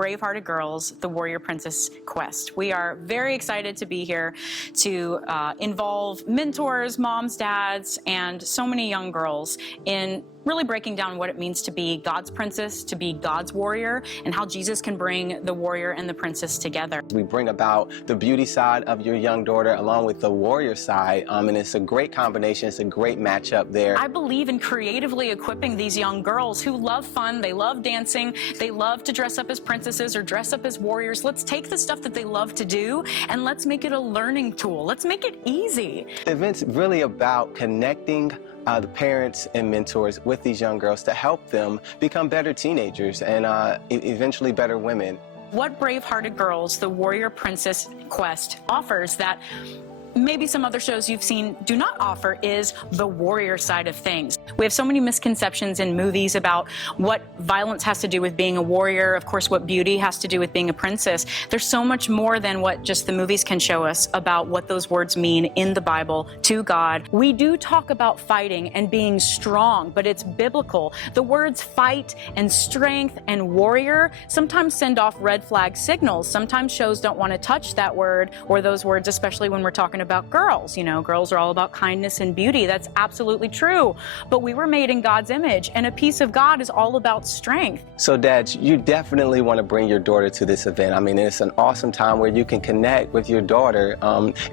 Bravehearted Girls, the Warrior Princess Quest. We are very excited to be here to involve mentors, moms, dads, and so many young girls in really breaking down what it means to be God's princess, to be God's warrior, and how Jesus can bring the warrior and the princess together. We bring about the beauty side of your young daughter along with the warrior side, and it's a great combination. It's a great matchup there. I believe in creatively equipping these young girls who love fun, they love dancing, they love to dress up as princesses or dress up as warriors. Let's take the stuff that they love to do and let's make it a learning tool. Let's make it easy. The event's really about connecting the parents and mentors with these young girls to help them become better teenagers and eventually better women. What Bravehearted Girls, the Warrior Princess Quest, offers that maybe some other shows you've seen do not offer is the warrior side of things. We have so many misconceptions in movies about what violence has to do with being a warrior, of course what beauty has to do with being a princess. There's so much more than what just the movies can show us about what those words mean in the Bible to God. We do talk about fighting and being strong, but it's biblical. The words fight and strength and warrior sometimes send off red flag signals. Sometimes shows don't want to touch that word or those words, especially when we're talking about girls. You know, girls are all about kindness and beauty. That's absolutely true. But we were made in God's image, and a piece of God is all about strength. So dads, you definitely want to bring your daughter to this event. I mean, it's an awesome time where you can connect with your daughter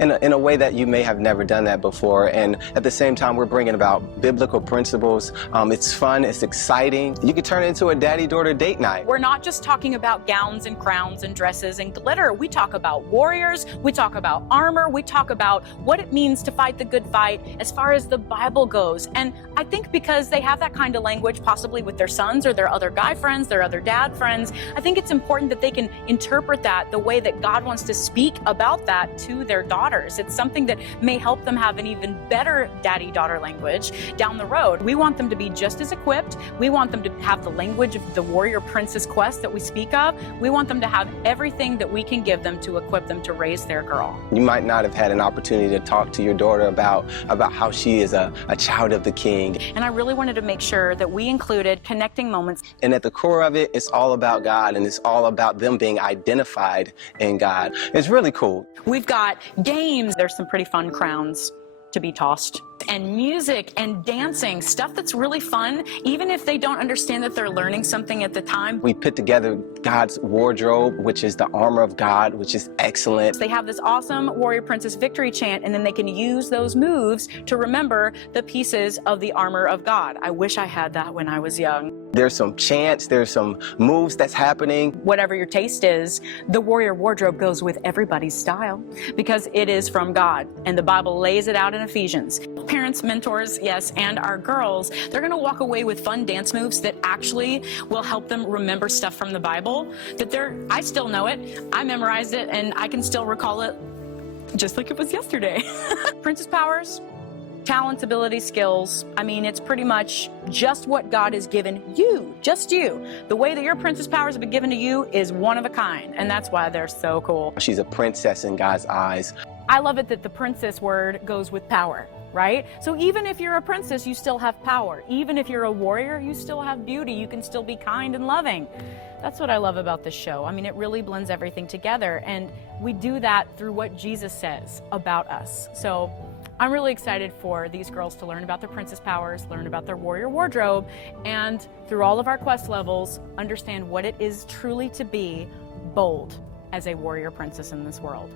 in a way that you may have never done that before. And at the same time, we're bringing about biblical principles. It's fun, it's exciting. You could turn it into a daddy-daughter date night. We're not just talking about gowns and crowns and dresses and glitter. We talk about warriors, we talk about armor, we talk about what it means to fight the good fight as far as the Bible goes. And I think because they have that kind of language possibly with their sons or their other guy friends, their other dad friends, I think it's important that they can interpret that the way that God wants to speak about that to their daughters. It's something that may help them have an even better daddy-daughter language down the road. We want them to be just as equipped. We want them to have the language of the warrior princess quest that we speak of. We want them to have everything that we can give them to equip them to raise their girl. You might not have had an opportunity to talk to your daughter about how she is a child of the King. And I really wanted to make sure that we included connecting moments. And at the core of it, it's all about God, and it's all about them being identified in God. It's really cool. We've got games. There's some pretty fun crowns to be tossed. And music and dancing, stuff that's really fun, even if they don't understand that they're learning something at the time. We put together God's wardrobe, which is the armor of God, which is excellent. They have this awesome Warrior Princess victory chant, and then they can use those moves to remember the pieces of the armor of God. I wish I had that when I was young. There's some chants, there's some moves that's happening. Whatever your taste is, the warrior wardrobe goes with everybody's style because it is from God, and the Bible lays it out in Ephesians. Parents, mentors, yes, and our girls, they're going to walk away with fun dance moves that actually will help them remember stuff from the Bible that I still know it, I memorized it, and I can still recall it just like it was yesterday. Princess powers, talents, abilities, skills. I mean, it's pretty much just what God has given you, just you. The way that your princess powers have been given to you is one of a kind, and that's why they're so cool. She's a princess in God's eyes. I love it that the princess word goes with power, right? So even if you're a princess, you still have power. Even if you're a warrior, you still have beauty. You can still be kind and loving. That's what I love about this show. I mean, it really blends everything together, and we do that through what Jesus says about us. So I'm really excited for these girls to learn about their princess powers, learn about their warrior wardrobe, and through all of our quest levels, understand what it is truly to be bold as a warrior princess in this world.